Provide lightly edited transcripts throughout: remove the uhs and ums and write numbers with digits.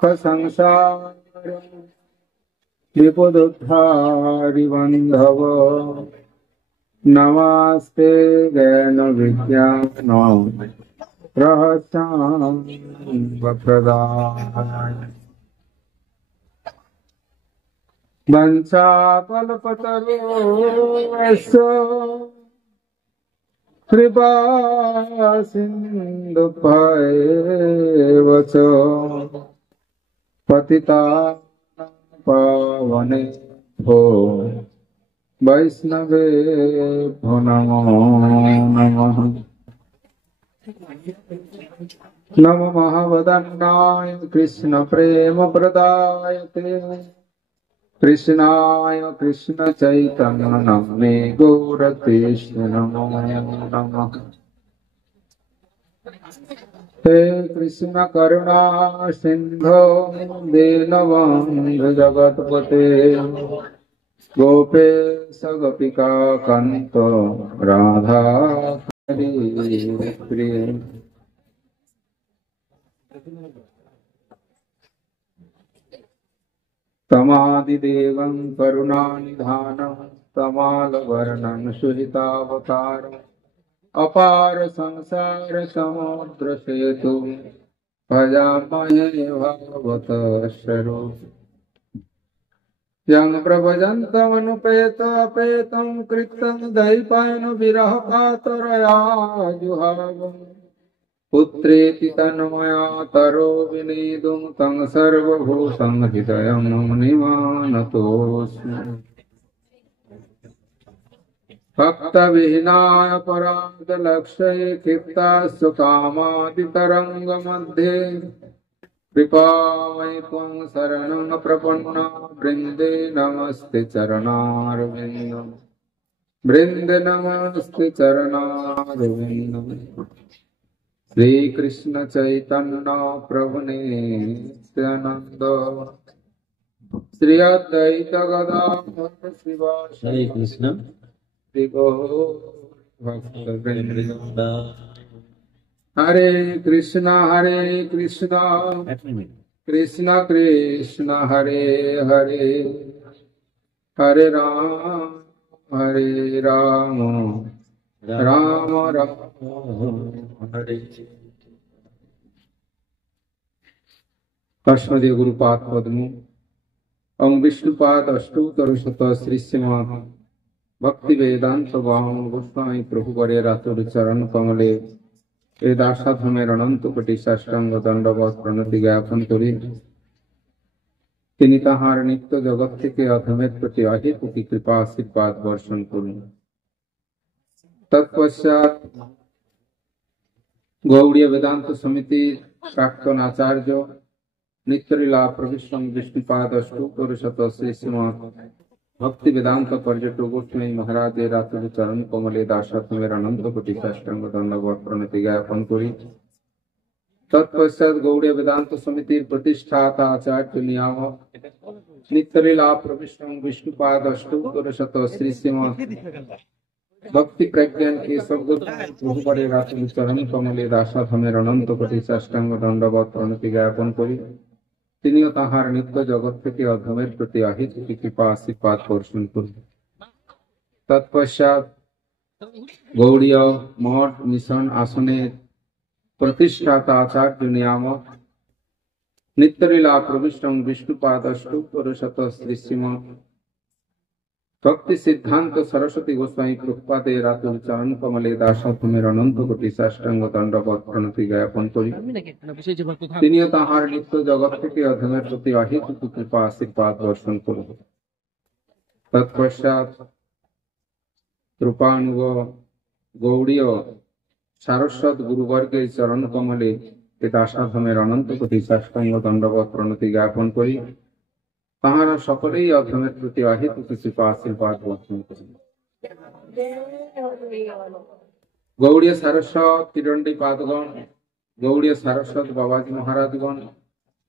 संसार विपुदुद्धारिबन्धव नमस्ते ज्ञान विज्ञान रहस्याङ्गप्रदाय वंशाकल्पतरुश्च कृपा सिन्धुभ्येव च पतितानां पावनेभ्यो वैष्णवेभ्यो नमो नमः। नमो महावदन्नाय कृष्ण प्रेम प्रदायते कृष्णाय कृष्ण चैतन्य नामे गौरतेष्ण नमो नमः। हे कृष्ण करुणा सिंधो दीनबन्धु जगत्पते गोपेश गोपिका कांत राधा प्रिय। तमादिदेवं करुणानिधानं तमालवर्णं सुहितावतारम् अपार संसार समुद्र सेतु भजामहे भगवतः स्वरूपम् यं प्रभजन्तमनुपेतं कृतं दैपायन विरह कातरया जुहावम् पुत्रेति तन्मया तरो विनेदुं तं सर्वभूतं हृदयं मुनिमानतोऽस्मि। भक्तविहीनाय पराङ्गलक्ष्ये क्षिप्तास्तु कामादितरङ्गमध्ये कृपामयि त्वं शरणं प्रपन्ना वृन्दे नमस्ते चरणारविन्दम् वृन्दे नमस्ते चरणारविन्दम्। श्री कृष्ण चैतन्य प्रभु नित्यानंद श्री अद्वैत गदाधर श्रीवासादि कृष्ण श्री गौर भक्तवृंद। हरे कृष्णा कृष्ण कृष्ण हरे हरे हरे राम राम राम हरे। अस्मदीय गुरुपाद पद्म ओं विष्णुपाद अष्टोत्तरशत श्री श्रीमद् भक्ति वेदांत गोस्वामी प्रभुवर्य रातुर चरण कमले वेदासाधमेर अनंत कोटि साष्टांग दंडवत प्रणति ज्ञापन करी তিনি তাহার নিত্য জগৎ থেকে অধমের প্রতি অহেতুকী কৃপা আশীর্বাদ বর্ষণ করুন। तत्पश्चात गौड़ीय वेदांत समिति प्राक्तन आचार्य नित्यलीला प्रविष्ट विष्णुपाद अष्टोत्तरशत श्री श्रीमद् भक्ति वेदांत पर्यटक गोस्वामी महाराज रातुर चरण कमले दासात्मेर अनंत कोटि साष्टांग दंडवत प्रणति ज्ञापन करी। तत्पश्चात गौड़ीय वेदांत समिति प्रतिष्ठाता आचार्य नियामक नित्यलीला प्रविष्ट विष्णुपाद अष्टोत्तरशत श्री श्रीमद् भक्ति प्रज्ञान के सबरे रातुर चरण कमले दासाधमेर अनंत कोटि साष्टांग दंडवत प्रणति ज्ञापन करी तिनिও তাহার নিত্য জগৎ থেকে অধমের প্রতি অহেতুকী কৃপা আশীর্বাদ বর্ষণ করুন। তৎপশ্চাৎ গৌড়ীয় মঠ মিশন আসনের प्रतिष्ठाता आचार्य नियामक नित्यलीला प्रविष्ट विष्णुपाद अष्टोत्तरशत श्री श्रीमद् भक्ति सिद्धांत सरस्वती गोस्वामी प्रभुपादे रातुर चरण कमले दासाधमेर अनंत कोटि साष्टांग दंडवत प्रणति ज्ञापन करी तिनिও তাহার নিত্য জগৎ থেকে অধমের প্রতি অহেতুকী কৃপা আশীর্বাদ বর্ষণ করুন। তৎপশ্চাৎ कृपानुग गौड़ीय सारस्वत गुरुवर्गेर चरण कमले दासाधमेर अनंत कोटि साष्टांग दंडवत प्रणति ज्ञापन करी তাহারা সকলেই অধমের প্রতি অহেতুকী কৃপা আশীর্বাদ বর্ষণ করেন। गौड़ीय सारस्वत त्रिदंडी पादगण गौड़ीय सारस्वत बाबाजी महाराजगण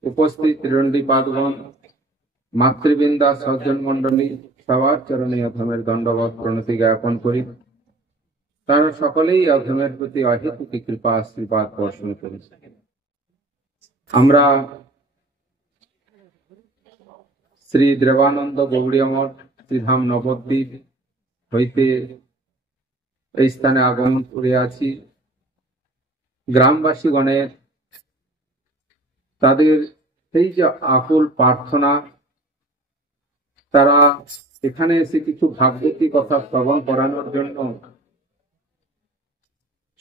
उपस्थित त्रिदंडी पादगण मातृबृंदा सज्जन मंडली सवार चरणे अधमेर दंडवत प्रणति ज्ञापन करी तारा सकलेई अधमेर प्रति अहेतुकी कृपा आशीर्वाद बर्षण करेছে। আমরা শ্রী দেবানন্দ গৌড়ীয় মঠ শ্রীধাম নবদ্বীপ হইতে এই স্থানে আগমন করিয়াছি। গ্রামবাসীগণের তাদের সেই যে আকুল প্রার্থনা, তারা এখানে এসে কিছু ভাগবতী কথা শ্রবণ করানোর জন্য,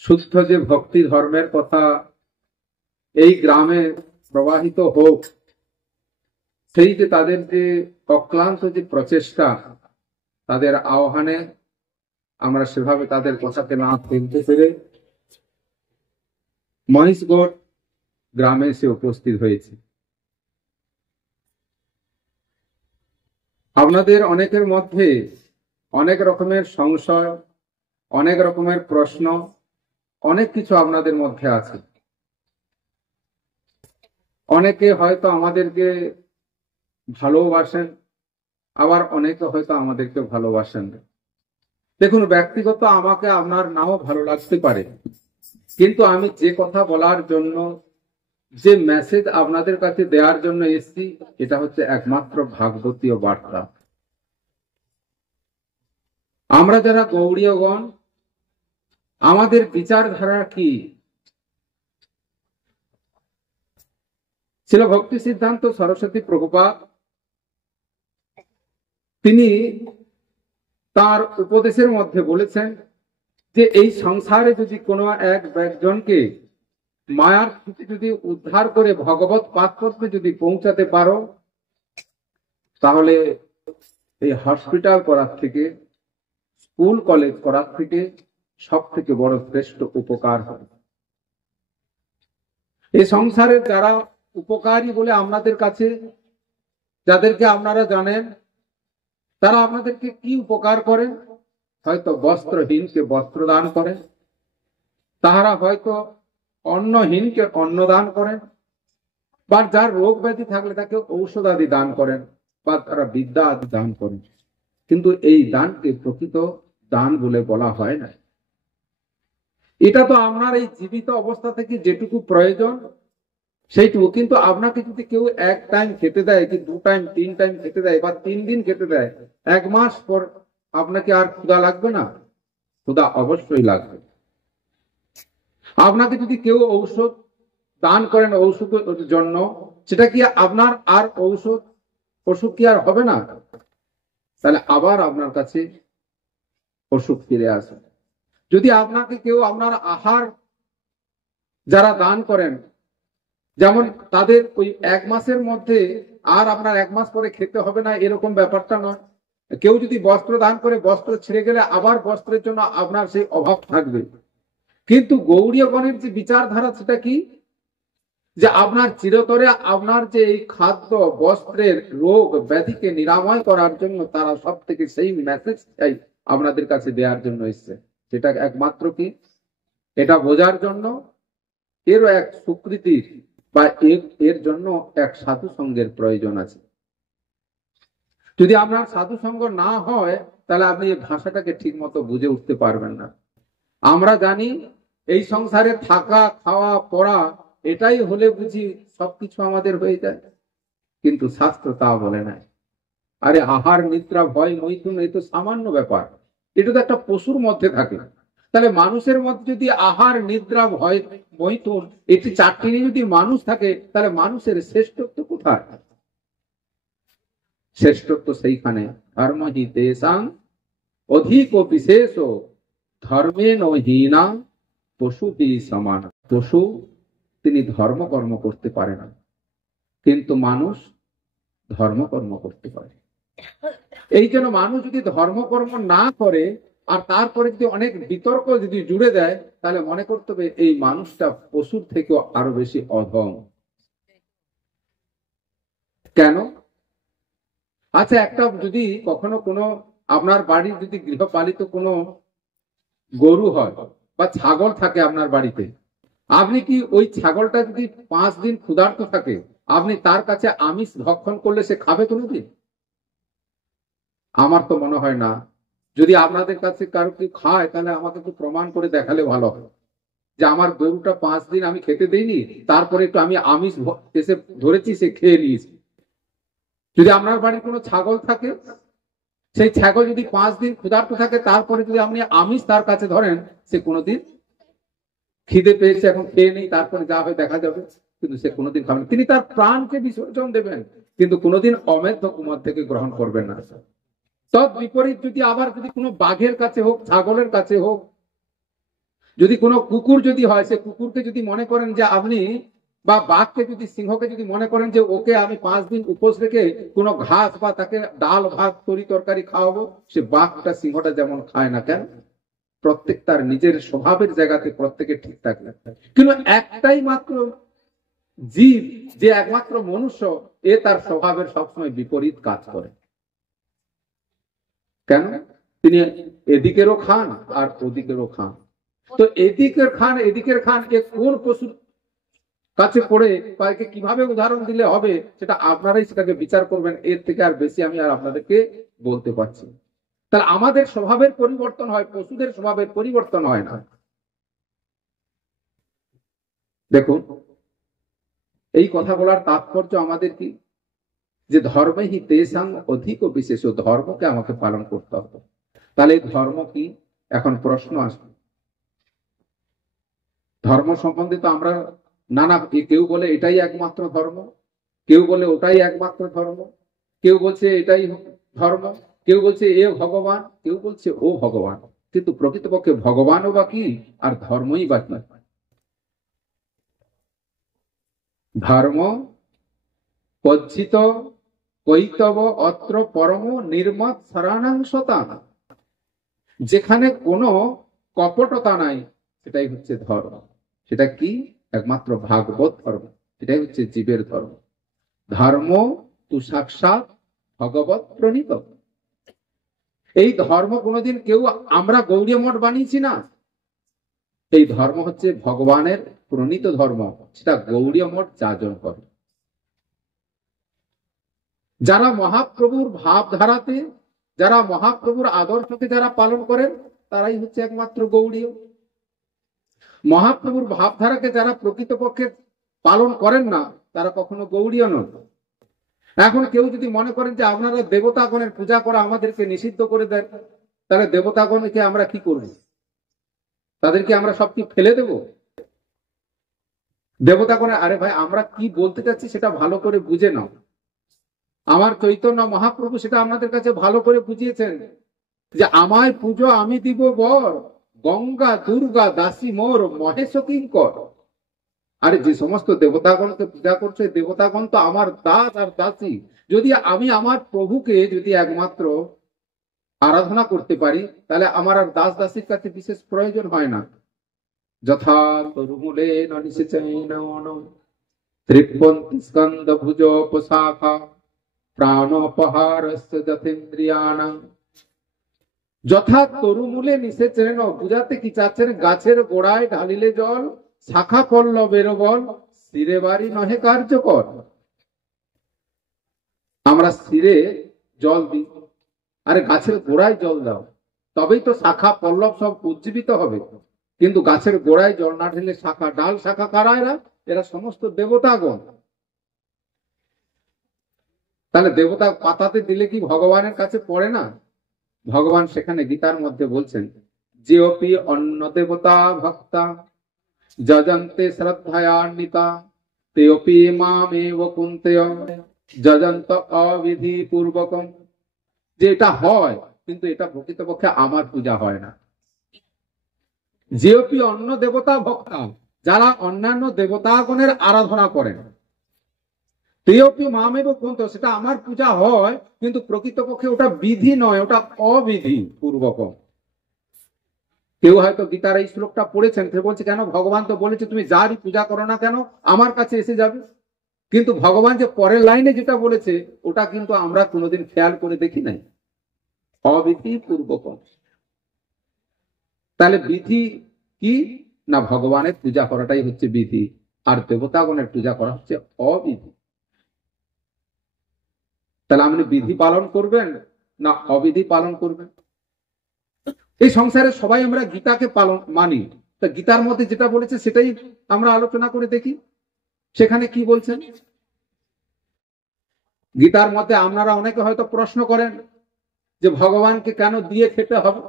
শুদ্ধ যে ভক্তি ধর্মের কথা এই গ্রামে প্রবাহিত হোক, সেই যে তাদের যে অক্লান্ত যে প্রচেষ্টা, তাদের আহ্বানে আমরা সেভাবে তাদের কথাকে না ফেলতে পেরে মহিষগড় গ্রামে এসে উপস্থিত হয়েছে। আপনাদের অনেকের মধ্যে অনেক রকমের সংশয়, অনেক রকমের প্রশ্ন, অনেক কিছু আপনাদের মধ্যে আছে। অনেকে হয়তো আমাদেরকে ভালোবাসেন, আবার অনেকে হয়তো আমাদেরকে ভালোবাসেন না। দেখুন, ব্যক্তিগত আমাকে আপনার নাও ভালো লাগতে পারে, কিন্তু আমি যে কথা বলার জন্য, যে মেসেজ আপনাদের কাছে দেওয়ার জন্য এসেছি, এটা হচ্ছে একমাত্র ভাগবতীয় বার্তা। আমরা যারা গৌড়ীয়গণ, আমাদের বিচারধারা কি? ছিল ভক্তি সিদ্ধান্ত সরস্বতী প্রভুপাদ, তিনি তার উপদেশের মধ্যে বলেছেন যে এই সংসারে যদি কোনো একজনকে মায়ার থেকে যদি উদ্ধার করে ভগবত পাদপদ্মে যদি পৌঁছাতে পারো, তাহলে এই হসপিটাল করার থেকে, স্কুল কলেজ করার থেকে সব থেকে বড় শ্রেষ্ঠ উপকার হবে। এই সংসারের যারা উপকারী বলে আপনাদের কাছে, যাদেরকে আপনারা জানেন, তারা আপনাদেরকে কি উপকার করেন? হয়তো বস্ত্রহীনকে বস্ত্র দান করেন, তাহারা হয়তো অন্নহীনকে অন্ন দান করেন, বা যার রোগ ব্যাধি থাকলে তাকে ঔষধ আদি দান করেন, বা তারা বিদ্যা আদি দান করেন। কিন্তু এই দানকে প্রকৃত দান বলে বলা হয় না। এটা তো আপনার এই জীবিত অবস্থা থেকে যেটুকু প্রয়োজন সেইটুকু। কিন্তু আপনাকে যদি কেউ এক টাইম খেতে দেয়, কি 2 টাইম 3 টাইম খেতে দেয়, বা 3 দিন খেতে দেয়, 1 মাস পর আপনাকে আর ক্ষুধা লাগবে না? ক্ষুধা অবশ্যই লাগবে। আপনাকে যদি কেউ ঔষধ দান করেন ঔষধের জন্য, সেটা কি আপনার আর অসুখ কি আর হবে না? তাহলে আবার আপনার কাছে অসুখ ফিরে আসে। যদি আপনাকে কেউ আপনার আহার যারা দান করেন, যেমন তাদের ওই 1 মাসের মধ্যে আর আপনার 1 মাস পরে খেতে হবে না, এরকম ব্যাপারটা নয়। কেউ যদি বস্ত্র দান করে, বস্ত্র ছেড়ে গেলে আবার বস্ত্রের জন্য আপনার সেই অভাব থাকবে। কিন্তু গৌড়ীয়গণের যে বিচারধারা, সেটা কি? যে আপনার চিরতরে আপনার যে এই খাদ্য বস্ত্রের রোগ ব্যাধিকে নিরাময় করার জন্য তারা সব থেকে সেই মেসেজ চাই আপনাদের কাছে দেওয়ার জন্য এসছে। সেটা একমাত্র কি? এটা বোঝার জন্য এরও এক স্বীকৃতির বা এর জন্য এক সাধু সঙ্গের প্রয়োজন আছে। যদি আপনার সাধু সঙ্গ না হয়, তাহলে আপনি এই ভাষাটাকে ঠিক মতো বুঝে উঠতে পারবেন না। আমরা জানি এই সংসারে থাকা, খাওয়া, পড়া, এটাই হলে বুঝি সবকিছু আমাদের হয়ে যায়, কিন্তু শাস্ত্র তা বলে নাই। আরে আহার নিদ্রা ভয় মৈথুন, এই তো সামান্য ব্যাপার, এটা তো একটা পশুর মধ্যে থাকে। তাহলে মানুষের মধ্যে যদি আহার নিদ্রা ভয় মৈথুন এটি 4টি যদি মানুষ থাকে, তাহলে মানুষের শ্রেষ্ঠত্ব কোথায়? শ্রেষ্ঠত্ব সেইখানে ধর্মহি তেষাং অধিক বিশেষ ধর্মে নহীনা পশুটি সমান। পশু তিনি ধর্মকর্ম করতে পারে না, কিন্তু মানুষ ধর্মকর্ম করতে পারে। এই জন্য মানুষ যদি ধর্মকর্ম না করে আর তারপরে যদি অনেক বিতর্ক যদি জুড়ে দেয়, তাহলে মনে করতে হবে এই মানুষটা পশুর থেকেও আরো বেশি অধম। কেন? আচ্ছা, একটা যদি কখনো কোনো আপনার বাড়ির যদি গৃহপালিত কোনো গরু হয় বা ছাগল থাকে আপনার বাড়িতে, আপনি কি ওই ছাগলটা যদি 5 দিন ক্ষুধার্ত থাকে, আপনি তার কাছে আমিষ ভক্ষণ করলে সে খাবে কোনোদিন? আমার তো মনে হয় না। যদি আপনাদের কাছে কারো কেউ খায়, তাহলে আমাকে একটু প্রমাণ করে দেখালে ভালো হয় যে আমার গরুটা 5 দিন আমি খেতে দেইনি, তারপরে একটু আমি আমিষ এসে ধরেছি, সে খেয়ে নিয়েছি। যদি আপনার বাড়ির কোনো ছাগল থাকে, সেই ছাগল যদি 5 দিন ক্ষুধার্ত থাকে, তারপরে যদি আপনি আমিষ তার কাছে ধরেন, সে কোনোদিন খিদে পেয়েছে এখন খেয়ে নেই, তারপরে যা হবে দেখা যাবে, কিন্তু সে কোনোদিন খাবেন। তিনি তার প্রাণকে বিসর্জন দেবেন, কিন্তু কোনোদিন অমেধ্য কুমার থেকে গ্রহণ করবেন না। তৎ বিপরীত যদি আবার যদি কোনো বাঘের কাছে হোক, ছাগলের কাছে হোক, যদি কোনো কুকুর যদি হয়, সে কুকুরকে যদি মনে করেন যে আপনি, বা বাঘকে যদি, সিংহকে যদি মনে করেন যে ওকে আমি 5 দিন উপোস রেখে কোনো ঘাস বা তাকে ডাল ভাত তরি তরকারি খাওয়াবো, সে বাঘটা সিংহটা যেমন খায় না কেন, প্রত্যেক তার নিজের স্বভাবের জায়গাতে প্রত্যেকে ঠিক থাকলে। কিন্তু একটাই মাত্র জীব, যে একমাত্র মনুষ্য, এ তার স্বভাবের সবসময় বিপরীত কাজ করে। কেন? তিনি এদিকেরও খান আর ওদিকেরও খান। তো এদিকের খান এদিকের খান, এ কোন পশুর কাছে পড়ে তাকে কিভাবে উদাহরণ দিলে হবে, সেটা আপনারাই সেটাকে বিচার করবেন। এর থেকে আর বেশি আমি আর আপনাদেরকে বলতে পারছি। তাহলে আমাদের স্বভাবের পরিবর্তন হয়, পশুদের স্বভাবের পরিবর্তন হয় না। দেখুন, এই কথা বলার তাৎপর্য আমাদের কি, যে ধর্মে হি তেসাং অধিক বিশেষ, ধর্মকে আমাকে পালন করতে হবে। তাহলে ধর্ম কি? এখন প্রশ্ন আসবে, ধর্ম সম্বন্ধে তো আমরা নানা, কেউ বলে এটাই একমাত্র ধর্ম, কেউ বলে ওটাই একমাত্র ধর্ম, কেউ বলছে এটাই ধর্ম, কেউ বলছে এ ভগবান, কেউ বলছে ও ভগবান। কিন্তু প্রকৃতপক্ষে ভগবানও বা কি আর ধর্মই বা কি? ধর্ম পজ্জিত কৈতব অত্র পরম নির্মত সরানাংশতা, যেখানে কোনো কপটতা নাই, সেটাই হচ্ছে ধর্ম। সেটা কি? একমাত্র ভাগবত ধর্ম, এটাই হচ্ছে জীবের ধর্ম। ধর্ম তু সাক্ষাৎ ভগবত প্রণীত। এই ধর্ম কোনোদিন কেউ আমরা গৌড়ীয় মঠ বানিয়েছি না, এই ধর্ম হচ্ছে ভগবানের প্রণীত ধর্ম, সেটা গৌড়ীয় মঠ যাজন করে। যারা মহাপ্রভুর ভাবধারাতে, যারা মহাপ্রভুর আদর্শকে যারা পালন করেন, তারাই হচ্ছে একমাত্র গৌড়ীয়। মহাপ্রভুর ভাবধারাকে যারা প্রকৃতপক্ষে পালন করেন না, তারা কখনো গৌড়ীয় নন। এখন কেউ যদি মনে করেন যে আপনারা দেবতাগণের পূজা করা আমাদেরকে নিষিদ্ধ করে দেন, তাহলে দেবতাগণকে আমরা কি করব? তাদেরকে আমরা সব কি ফেলে দেব? দেবতাগণের, আরে ভাই, আমরা কি বলতে চাচ্ছি সেটা ভালো করে বুঝে নাও। আমার চৈতন্য মহাপ্রভু সেটা আপনাদের কাছে ভালো করে বুঝিয়েছেন, যে আমায় পুজো আমি দিব বর, গঙ্গা দুর্গা দাসী মোর মহেশ কিঙ্কর। আরে যে সমস্ত দেবতাগণকে পূজা করছে, দেবতাগণ তো আমার দাস আর দাসী। যদি আমি আমার প্রভুকে যদি একমাত্র আরাধনা করতে পারি, তাহলে আমার আর দাস দাসীর কাছে বিশেষ প্রয়োজন হয় না। যথা তরুমূলে ত্রিপন্তি স্কন্দ ভুজোপশাখা প্রাণোপহারস্য যথেন্দ্রিয়াণাং। যথা তরুমূলে নিষেচেন, বুঝাতে কি চাচ্ছেন? গাছের গোড়ায় ঢালিলে জল, শাখা পল্লবের বল, শিরে বাড়ি নহে কার্যকর। আমরা শিরে জল দিই, আরে গাছের গোড়ায় জল দাও, তবেই তো শাখা পল্লব সব উজ্জীবিত হবে। কিন্তু গাছের গোড়ায় জল না ঢেলে শাখা, ডাল শাখা কারা? এরা সমস্ত দেবতাগণ। তাহলে দেবতা পাতাতে দিলে কি ভগবানের কাছে পড়ে না? ভগবান সেখানে গীতার মধ্যে বলছেন, যে অপি অন্য দেবতা ভক্তা যজন্তে শ্রদ্ধায়ান্বিতা তেপি মামেব কুন্তেয় যজন্ত অবিধি পূর্বকম। যে এটা হয়, কিন্তু এটা প্রকৃতপক্ষে আমার পূজা হয় না। যেপি অন্য দেবতা ভক্তা, যারা অন্যান্য দেবতাগণের আরাধনা করেন, তেপি মামেব কুন্তেয়, সেটা আমার পূজা হয়, কিন্তু প্রকৃতপক্ষে ওটা বিধি নয়, ওটা অবিধি পূর্বকম। কেউ হয়তো গীতার এই শ্লোকটা পড়েছেন, সে বলছে কেন, ভগবান তো বলেছে তুমি যারই পূজা করো না কেন আমার কাছে এসে যাবে। কিন্তু ভগবান যে পরের লাইনে যেটা বলেছে, ওটা কিন্তু আমরা কোনোদিন খেয়াল করে দেখি নাই, অবিধি পূর্বকম। তাহলে বিধি কি না? ভগবানের পূজা করাটাই হচ্ছে বিধি, আর দেবতাগণের পূজা করা হচ্ছে অবিধি। তাহলে আপনি বিধি পালন করবেন না অবিধি পালন করবেন? এই সংসারে সবাই আমরা গীতাকে পালন মানি, তা গীতার মধ্যে যেটা বলেছে সেটাই আমরা আলোচনা করে দেখি, সেখানে কি বলছেন। গীতার মধ্যে আপনারা অনেকে হয়তো প্রশ্ন করেন যে ভগবানকে কেন দিয়ে খেতে হবে?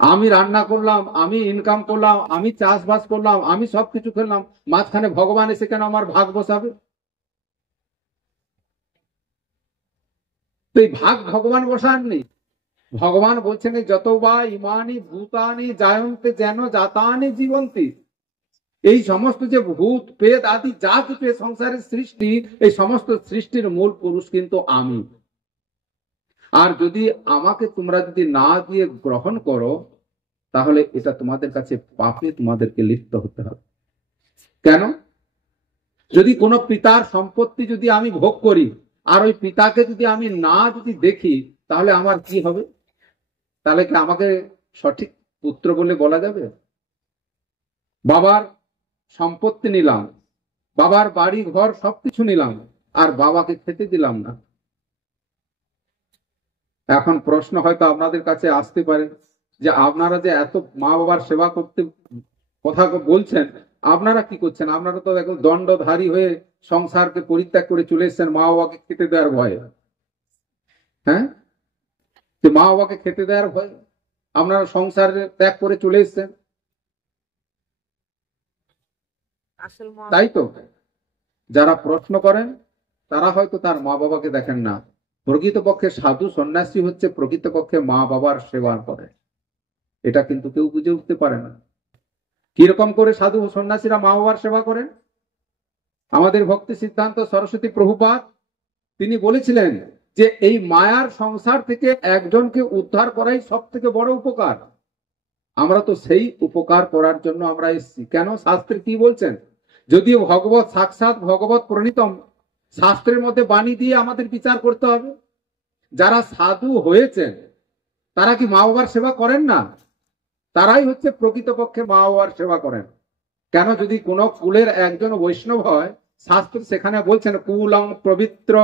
আমি রান্না করলাম, আমি ইনকাম করলাম, আমি চাষবাস করলাম, আমি সবকিছু করলাম, মাঝখানে ভগবান এসে কেন আমার ভাগ বসাবে? তো এই ভাগ ভগবান বসাননি। ভগবান বলছেন যত বা ইমানি ভূতানি জায়ন্তে যেন জাতানি জীবন্তি, এই সমস্ত যে ভূত প্রেত আদি যা কিছু সংসারের সৃষ্টি, এই সমস্ত সৃষ্টির মূল পুরুষ কিন্তু আমি। আর যদি আমাকে তোমরা যদি না দিয়ে গ্রহণ করো, তাহলে এটা তোমাদের কাছে পাপে তোমাদেরকে লিপ্ত হতে হবে। কেন? যদি কোনো পিতার সম্পত্তি যদি আমি ভোগ করি আর ওই পিতাকে যদি আমি না যদি দেখি, তাহলে আমার কি হবে? তাহলে কি আমাকে সঠিক পুত্র বলে বলা যাবে? বাবার সম্পত্তি নিলাম, বাবার বাড়ি ঘর সবকিছু নিলাম, আর বাবাকে খেতে দিলাম না। এখন প্রশ্ন হয়তো আপনাদের কাছে আসতে পারে যে আপনারা যে এত মা বাবার সেবা করতে কথা বলছেন, আপনারা কি করছেন? আপনারা তো এখন দণ্ডধারী হয়ে সংসারকে পরিত্যাগ করে চলে এসেছেন মা বাবাকে খেতে দেওয়ার ভয়ে। হ্যাঁ, যে মা বাবাকে খেতে দেওয়ার ভয়ে আপনারা সংসার ত্যাগ করে চলে এসেছেন, তাই তো? যারা প্রশ্ন করেন তারা হয়তো তার মা বাবাকে দেখেন না। প্রকৃতপক্ষে সাধু সন্ন্যাসী হচ্ছে প্রকৃতপক্ষে মা বাবার সেবা করে, এটা কিন্তু কেউ বুঝে উঠতে পারে না। কিরকম করে সাধু সন্ন্যাসীরা মা বাবার সেবা করেন? আমাদের ভক্তি সিদ্ধান্ত সরস্বতী প্রভুপাদ তিনি বলেছিলেন যে এই মায়ার সংসার থেকে একজনকে উদ্ধার করাই সব থেকে বড় উপকার। আমরা তো সেই উপকার করার জন্য আমরা এসেছি। কেন? শাস্ত্রে কি বলছেন? যদিও ভগবত সাক্ষাৎ ভগবত প্রণীতম, শাস্ত্রের মধ্যে বাণী দিয়ে আমাদের বিচার করতে হবে। যারা সাধু হয়েছেন তারা কি মা বাবার সেবা করেন না? তারাই হচ্ছে প্রকৃতপক্ষে মা বাবার সেবা করেন। কেন? যদি কোন কুলের একজন বৈষ্ণব হয়, শাস্ত্র সেখানে বলছেন কুলং পবিত্র,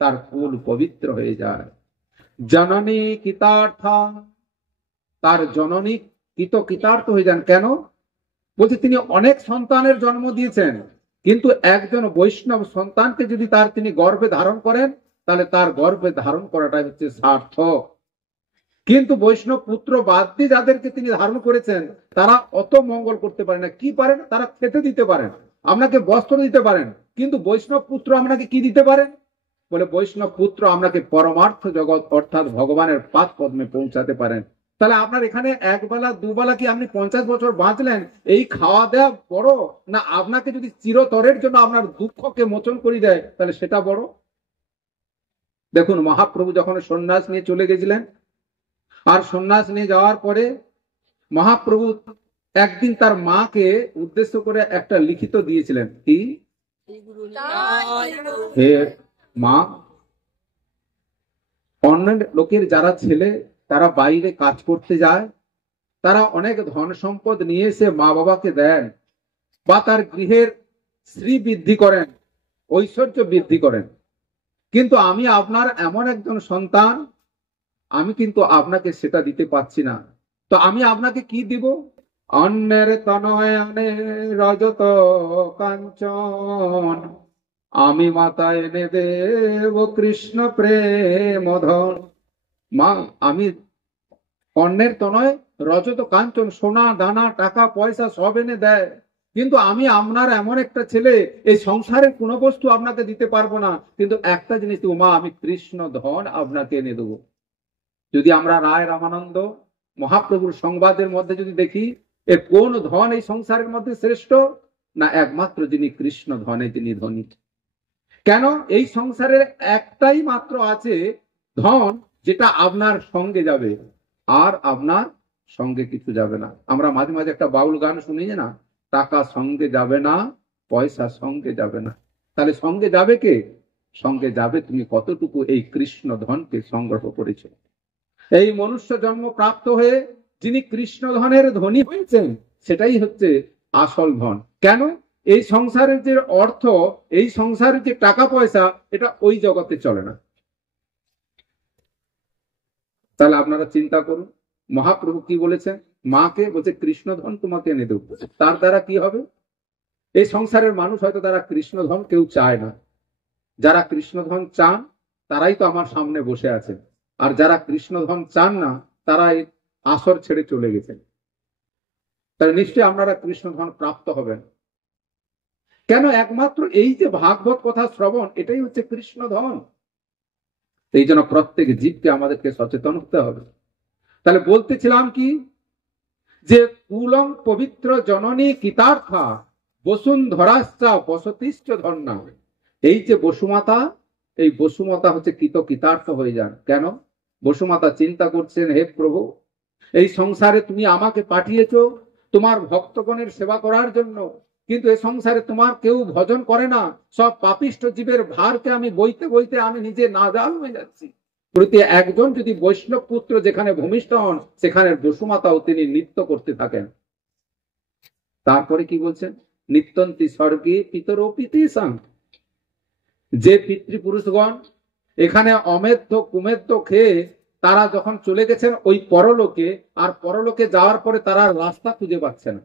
তার কুল পবিত্র হয়ে যায়। জননী কৃতার্থা, তার জননী কৃতার্থ হয়ে যান। কেন? বলছে তিনি অনেক সন্তানের জন্ম দিয়েছেন, কিন্তু একজন বৈষ্ণব সন্তানকে যদি তিনি গর্ভে ধারণ করেন, তাহলে তার গর্ভে ধারণ করাটাই হচ্ছে সার্থক। কিন্তু বৈষ্ণব পুত্র বাদ দিয়ে যাদেরকে তিনি ধারণ করেছেন, তারা অত মঙ্গল করতে পারে না। কি পারেন? তারা খেতে দিতে পারেন, আপনাকে বস্ত্র দিতে পারেন, কিন্তু বৈষ্ণব পুত্র আপনাকে কি দিতে পারেন? বলে বৈষ্ণব পুত্র আপনাকে পরমার্থ জগৎ অর্থাৎ ভগবানের পাদ পদ্মে পৌঁছাতে পারেন। তাহলে আপনার এখানে একবেলা দুবেলা কি আপনি 50 বছর বাঁচলেন, এই খাওয়া দেওয়া বড়, না আপনাকে যদি চিরতরের জন্য আপনার দুঃখকে মোচন করে দেয় তাহলে সেটা বড়? দেখুন, মহাপ্রভু যখন সন্ন্যাস নিয়ে চলে গেছিলেন, আর সন্ন্যাস নিয়ে যাওয়ার পরে মহাপ্রভু একদিন তার মাকে উদ্দেশ্য করে একটা লিখিত দিয়েছিলেন। কি? হে মা, অন্য লোকের যারা ছেলে তারা বাইরে কাজ করতে যায়, তারা অনেক ধন সম্পদ নিয়ে এসে মা বাবাকে দেন, বা তার গৃহের শ্রী বৃদ্ধি করেন, ঐশ্বর্য বৃদ্ধি করেন, কিন্তু আমি আপনার এমন একজন সন্তান, আমি কিন্তু আপনাকে সেটা দিতে পারছি না। তো আমি আপনাকে কি দিব? অন্যের তনয়ানে রজত কাঞ্চন, আমি মাতা এনে দেব কৃষ্ণ প্রেম ধন। মা, আমি অন্যের তনয় রজত কাঞ্চন, সোনা দানা টাকা পয়সা সব এনে দেয়, কিন্তু আমি আপনার এমন একটা ছেলে, এই সংসারের কোনো বস্তু আপনাকে দিতে পারবো না, কিন্তু একটা জিনিস দেবো মা, আমি কৃষ্ণ ধন আপনাকে এনে দেবো। যদি আমরা রায় রামানন্দ মহাপ্রভুর সংবাদের মধ্যে যদি দেখি, এর কোন ধন এই সংসারের মধ্যে শ্রেষ্ঠ? না, একমাত্র যিনি কৃষ্ণ ধনে যিনি ধনী। কেন? এই সংসারের একটাই মাত্র আছে ধন, যেটা আপনার সঙ্গে যাবে, আর আপনার সঙ্গে কিছু যাবে না। আমরা মাঝে মাঝে একটা বাউল গান শুনি না, টাকা সঙ্গে যাবে না, পয়সা সঙ্গে যাবে না। তাহলে সঙ্গে যাবে কে? সঙ্গে যাবে তুমি কতটুকু এই কৃষ্ণ ধনকে সংগ্রহ করেছো। এই মনুষ্য জন্ম প্রাপ্ত হয়ে যিনি কৃষ্ণ ধনের ধনী হয়েছেন, সেটাই হচ্ছে আসল ধন। কেন? এই সংসারের যে অর্থ, এই সংসারের যে টাকা পয়সা, এটা ওই জগতে চলে না। তাহলে আপনারা চিন্তা করুন, মহাপ্রভু কি বলেছেন? মাকে বলছে কৃষ্ণ ধন তোমাকে এনে দেব। তার দ্বারা কি হবে? এই সংসারের মানুষ হয়তো তারা কৃষ্ণ ধন কেউ চায় না, যারা কৃষ্ণধন চান তারাই তো আমার সামনে বসে আছে, আর যারা কৃষ্ণধন চান না তারা এই আসর ছেড়ে চলে গেছেন। তাহলে নিশ্চয়ই আপনারা কৃষ্ণধন প্রাপ্ত হবেন। কেন? একমাত্র এই যে ভাগবত কথা শ্রবণ, এটাই হচ্ছে কৃষ্ণধন। এই জন্য প্রত্যেক জীবকে আমাদেরকে সচেতন হতে হবে। তাহলে বলতেছিলাম কি, যে কুলং পবিত্র জননী কিতার্থা বসুন্ধরাশ্চা বসতিশ্চ ধন্যা। এই যে বসুমাতা, এই বসুমাতা হচ্ছে কৃতার্থ হয়ে যান। কেন? বসুমাতা চিন্তা করছেন, হে প্রভু, এই সংসারে তুমি আমাকে পাঠিয়েছো তোমার ভক্তগণের সেবা করার জন্য, কিন্তু এই সংসারে তোমার কেউ ভজন করে না, সব পাপিষ্ঠ জীবের ভারকে আমি বইতে বইতে আমি নিজে নাজাল হয়ে যাচ্ছি। প্রতি একজন যদি বৈষ্ণব পুত্র যেখানে ভূমিষ্ঠ হন, সেখানে বসুমাতাও তিনি নৃত্য করতে থাকেন। তারপরে কি বলছেন? নিত্যন্তি স্বর্গে পিতরোপিতে সাং। যে পিতৃপুরুষগণ এখানে অমেধ্য কুমেধ্য খেয়ে তারা যখন চলে গেছেন ওই পরলোকে, আর পরলোকে যাওয়ার পরে তারা রাস্তা খুঁজে পাচ্ছে না,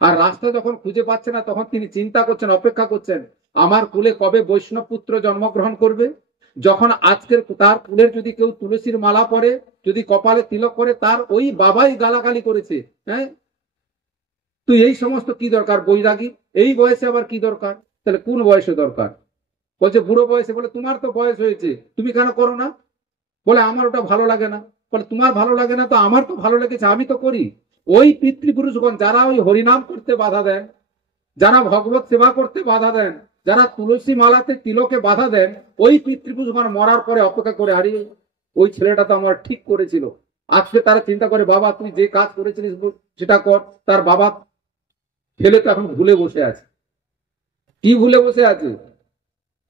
আর রাস্তা যখন খুঁজে পাচ্ছে না তখন তিনি চিন্তা করছেন, অপেক্ষা করছেন, আমার কুলে কবে বৈষ্ণব পুত্র জন্মগ্রহণ করবে। যখন আজকের তার কুলের যদি কেউ তুলসীর মালা পরে, যদি কপালে তিলক করে, তার ওই বাবাই গালাগালি করেছে, হ্যাঁ তুই এই সমস্ত কি দরকার বৈরাগী, এই বয়সে আবার কি দরকার? তাহলে কোন বয়সে দরকার? বলছে বুড়ো বয়সে। বলে তোমার তো বয়স হয়েছে, তুমি কেন করো না? বলে আমার ওটা ভালো লাগে না। বলে তোমার ভালো লাগে না তো আমার তো ভালো লেগেছে, আমি তো করি। ওই পিতৃপুরুষগণ যারা ওই হরিনাম করতে বাধা দেন, যারা ভগবত সেবা করতে বাধা দেন, যারা তুলসী মালাতে তিলকে বাধা দেন, ওই পিতৃপুরুষগণ মরার পরে অপেক্ষা করে, আরে ওই ছেলেটা তো আমার ঠিক করেছিল। আজকে তারা চিন্তা করে, বাবা তুই যে কাজ করেছিলিস সেটা কর। তার বাবা ছেলে তো এখন ভুলে বসে আছে। কি ভুলে বসে আছে?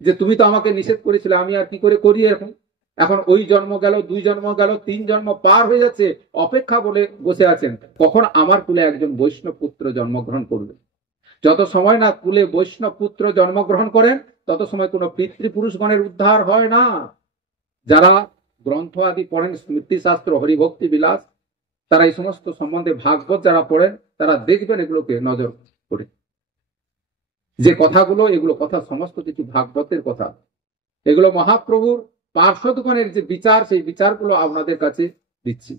যে তুমি তো আমাকে নিষেধ করেছিলে, আমি আর কি করে করি এখন? এখন ওই জন্ম গেল, 2 জন্ম গেল, 3 জন্ম পার হয়ে যাচ্ছে, অপেক্ষা বলে বসে আছেন কখন আমার কুলে একজন বৈষ্ণব পুত্র জন্মগ্রহণ করবে। যত সময় না কুলে বৈষ্ণব পুত্র জন্মগ্রহণ করেন, তত সময় কোনো পিতৃপুরুষগণের উদ্ধার হয় না। যারা গ্রন্থ আদি পড়েন, স্মৃতিশাস্ত্র, হরিভক্তি বিলাস, তারা এই সমস্ত সম্বন্ধে ভাগবত যারা পড়েন, তারা দেখবেন এগুলোকে নজর করে, যে কথাগুলো, এগুলো কথা সমস্ত কিছু ভাগবতের কথা। এগুলো মহাপ্রভুর পার্শ্বদগণের যে বিচার, সেই বিচারগুলো আপনাদের কাছে দিচ্ছি।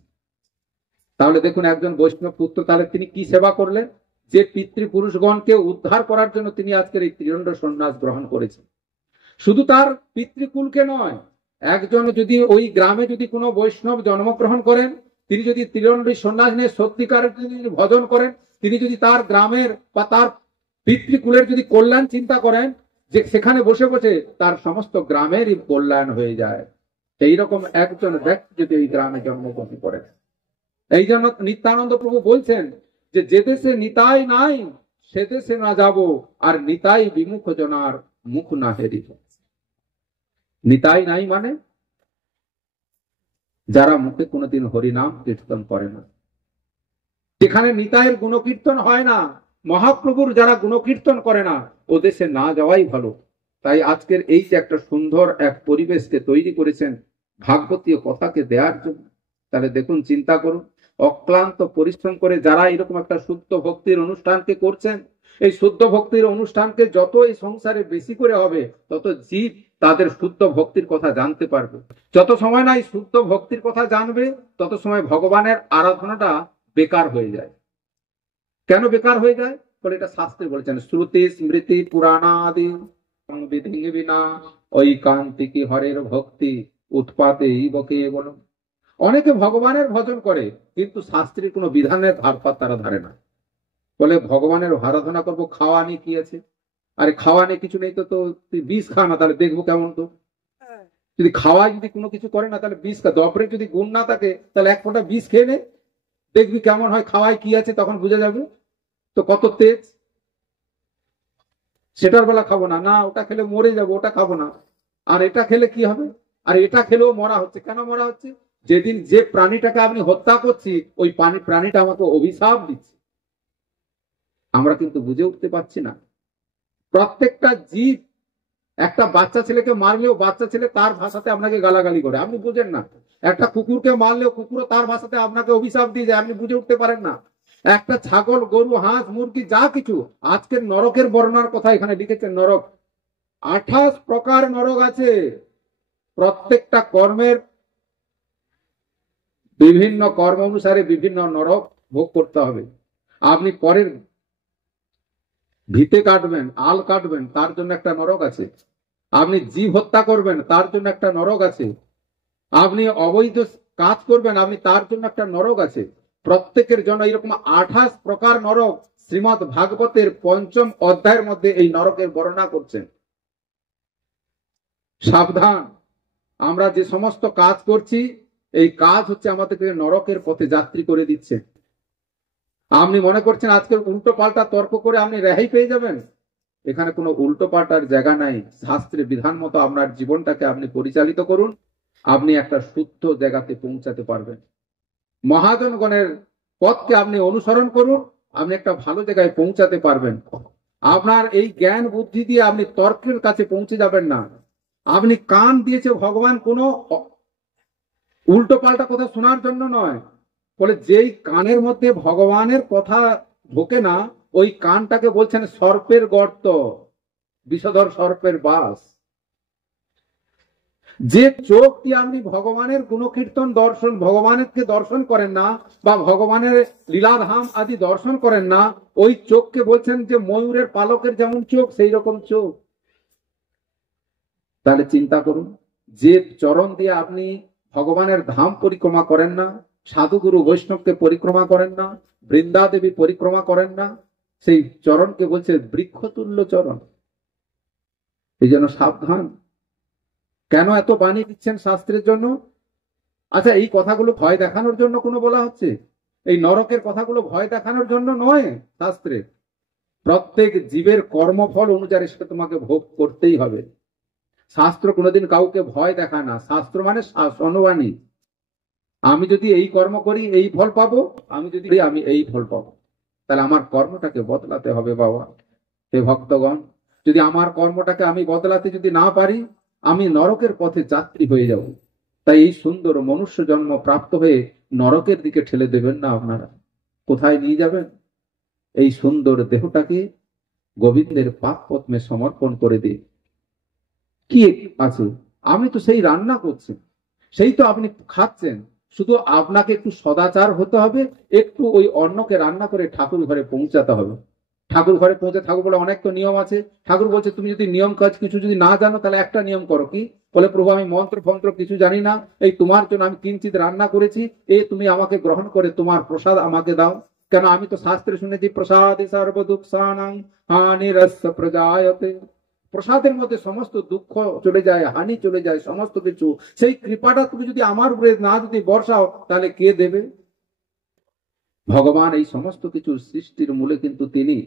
তাহলে দেখুন, একজন বৈষ্ণব পুত্র, তাহলে তিনি কি সেবা করলেন? যে পিতৃপুরুষগণকে উদ্ধার করার জন্য তিনি আজকের এই ত্রিদণ্ড সন্ন্যাস গ্রহণ করেছেন। শুধু তার পিতৃকুলকে নয়, একজন যদি ওই গ্রামে যদি কোনো বৈষ্ণব জন্মগ্রহণ করেন, তিনি যদি ত্রিদণ্ড সন্ন্যাস নিয়ে সত্যিকার ভজন করেন, তিনি যদি তার গ্রামের বা তার পিতৃকুলের যদি কল্যাণ চিন্তা করেন, যে সেখানে বসে বসে তার সমস্ত গ্রামেরই কল্যাণ হয়ে যায়। এইরকম একজন ব্যক্তি যদি এই গ্রামে জন্মগ্রহণ করেন, এই জন্য নিত্যানন্দ প্রভু বলছেন যে যে দেশে নিতাই নাই সে দেশে না যাব, আর নিতাই বিমুখ জনার মুখ না হেরিব। নিতাই নাই মানে যারা মুখে কোনোদিন হরিনাম কীর্তন করে না। যেখানে নিতাইয়ের গুণকীর্তন হয় না, মহাপ্রভুর যারা গুণকীর্তন করে না, ও দেশে না যাওয়াই ভালো। তাই আজকের এই যে একটা সুন্দর এক পরিবেশকে তৈরি করেছেন ভাগবতীয় কথাকে দেওয়ার জন্য, তাহলে দেখুন, চিন্তা করুন, অক্লান্ত পরিশ্রম করে যারা এরকম একটা শুদ্ধ ভক্তির অনুষ্ঠানকে করছেন, এই শুদ্ধ ভক্তির অনুষ্ঠানকে যত এই সংসারে বেশি করে হবে, তত জীব তাদের শুদ্ধ ভক্তির কথা জানতে পারবে। যত সময় না এই শুদ্ধ ভক্তির কথা জানবে, তত সময় ভগবানের আরাধনাটা বেকার হয়ে যায়। কেন বেকার হয়ে যায়? বলে এটা শাস্ত্রে বলেছেন, শ্রুতি স্মৃতি পুরাণাদি বিধি বিনা ঐকান্তিকি হরের ভক্তি উৎপাতে বকে বল। অনেকে ভগবানের ভজন করে, কিন্তু শাস্ত্রের কোনো বিধানের ধারপাত তারা ধারে না। বলে ভগবানের আরাধনা করবো, খাওয়া নিয়ে কি আছে? আরে খাওয়া নিয়ে কিছু নেই তো তুই বিষ খা না, তাহলে দেখবো কেমন। তো যদি খাওয়া যদি কোনো কিছু করে না, তাহলে বিষ খা। দপরে যদি গুণ না থাকে, তাহলে এক ফোঁটা বিষ খেয়ে নে, দেখবি কেমন হয়। খাওয়ায় কি আছে তখন বুঝে যাবে তো কত তেজ। সেটার বেলা খাবো না, না ওটা খেলে মরে যাবো, ওটা খাবো না। আর এটা খেলে কি হবে? আর এটা খেলেও মরা হচ্ছে। কেন মরা হচ্ছে? যেদিন যে প্রাণীটাকে আপনি হত্যা করছি, ওই প্রাণীটা আমাকে অভিশাপ দিচ্ছে। আমরা কিন্তু বুঝে উঠতে পারছি না। প্রত্যেকটা জীব, একটা বাচ্চা ছেলেকে মারলেও বাচ্চা ছেলে তার ভাষাতে আপনাকে গালাগালি করে, আপনি বুঝেন না। একটা কুকুরকে মারলেও কুকুরও তার ভাষাতে আপনাকে অভিশাপ দিয়ে যায়, আপনি বুঝে উঠতে পারেন না। একটা ছাগল, গরু, হাঁস, মুরগি, যা কিছু, আজকের নরকের বর্ণনার কথা এখানে লিখেছেন। নরক 28 প্রকার নরক আছে। প্রত্যেকটা কর্মের বিভিন্ন কর্ম অনুসারে বিভিন্ন নরক ভোগ করতে হবে। আপনি পরের ভিতে কাটবেন, আল কাটবেন, তার জন্য একটা নরক আছে। আপনি জীব হত্যা করবেন, তার জন্য একটা নরক আছে। আপনি অবৈধ কাজ করবেন, আপনি তার জন্য একটা নরক আছে। প্রত্যেকের জন্য এরকম 28 প্রকার নরক শ্রীমৎ ভাগবতের 5ম অধ্যায়ের মধ্যে এই নরকের বর্ণনা করছেন। সাবধান, আমরা যে সমস্ত কাজ করছি এই কাজ হচ্ছে আমাদেরকে নরকের পথে যাত্রী করে দিচ্ছে। আপনি মনে করছেন আজকের উল্টো পাল্টা তর্ক করে আপনি রেহাই পেয়ে যাবেন? এখানে কোনো উল্টো পাল্টার জায়গা নাই। শাস্ত্রের বিধান মতো আপনার জীবনটাকে আপনি পরিচালিত করুন, আপনি একটা শুদ্ধ জায়গাতে পৌঁছাতে পারবেন। মহাজনগণের পথকে আপনি অনুসরণ করুন, আপনি একটা ভালো জায়গায় পৌঁছাতে পারবেন। আপনার এই জ্ঞান বুদ্ধি দিয়ে আপনি তর্কের কাছে পৌঁছে যাবেন না। আপনি কান দিয়েছে ভগবান কোনো উল্টো পাল্টা কথা শোনার জন্য নয়। বলে যেই কানের মধ্যে ভগবানের কথা ঢোকে না, ওই কানটাকে বলছেন সর্পের গর্ত, বিষধর সর্পের বাস। যে চোখ দিয়ে আপনি ভগবানের গুণকীর্তন দর্শন, ভগবানকে দর্শন করেন না বা ভগবানের লীলাধাম আদি দর্শন করেন না, ওই চোখকে বলছেন যে ময়ূরের পালকের যেমন চোখ সেই রকম চোখ। তাহলে চিন্তা করুন, যে চরণ দিয়ে আপনি ভগবানের ধাম পরিক্রমা করেন না, সাধুগুরু বৈষ্ণবকে পরিক্রমা করেন না, বৃন্দা দেবী পরিক্রমা করেন না, সেই চরণকে বলছে বৃক্ষতুল্য চরণ। এই জন্য সাবধান। কেন এত বাণী দিচ্ছেন শাস্ত্রের জন্য? আচ্ছা, এই কথাগুলো ভয় দেখানোর জন্য কোনো বলা হচ্ছে? এই নরকের কথাগুলো ভয় দেখানোর জন্য নয়। শাস্ত্রে প্রত্যেক জীবের কর্মফল অনুযায়ী সেটা তোমাকে ভোগ করতেই হবে। শাস্ত্র কোনোদিন কাউকে ভয় দেখায় না। শাস্ত্র মানে শাসনবাণী। আমি যদি এই কর্ম করি এই ফল পাবো, আমি যদি আমি এই ফল পাবো, তাহলে আমার কর্মটাকে বদলাতে হবে বাবা। হে ভক্তগণ, যদি আমার কর্মটাকে আমি বদলাতে যদি না পারি, আমি নরকের পথে যাত্রী হয়ে যাব। তাই এই সুন্দর মনুষ্য জন্ম প্রাপ্ত হয়ে নরকের দিকে ঠেলে দেবেন না। আপনারা কোথায় নিয়ে যাবেন? এই সুন্দর দেহটাকে গোবিন্দের পাক পদ্মে সমর্পণ করে দিন। কি আছে? আমি তো সেই রান্না করছি, সেই তো আপনি খাচ্ছেন। শুধু আপনাকে একটু সদাচার হতে হবে, একটু ওই অন্নকে রান্না করে ঠাকুর ঘরে পৌঁছাতে হবে। ঠাকুর ঘরে পৌঁছে, ঠাকুর বলে অনেক তো নিয়ম আছে। ঠাকুর বলছে তুমি যদি নিয়ম কাজ কিছু যদি না জানো, তাহলে একটা নিয়ম করো। কি বলে? প্রভু আমি মন্ত্র ফন্ত্র কিছু জানি না, এই তোমার জন্য আমি কিঞ্চিত রান্না করেছি, তুমি আমাকে গ্রহণ করে তোমার প্রসাদ আমাকে দাও। কেন? আমি তো শাস্ত্রে শুনেছি প্রসাদে সর্বদুঃখানাং হানিরস্য প্রজায়তে। প্রসাদের মধ্যে সমস্ত দুঃখ চলে যায়, হানি চলে যায়, সমস্ত কিছু। সেই কৃপাটা তুমি যদি আমার উপরে না যদি বর্ষাও, তাহলে কে দেবে? ভগবান এই সমস্ত কিছু সৃষ্টির মূলে কিন্তু তিনি।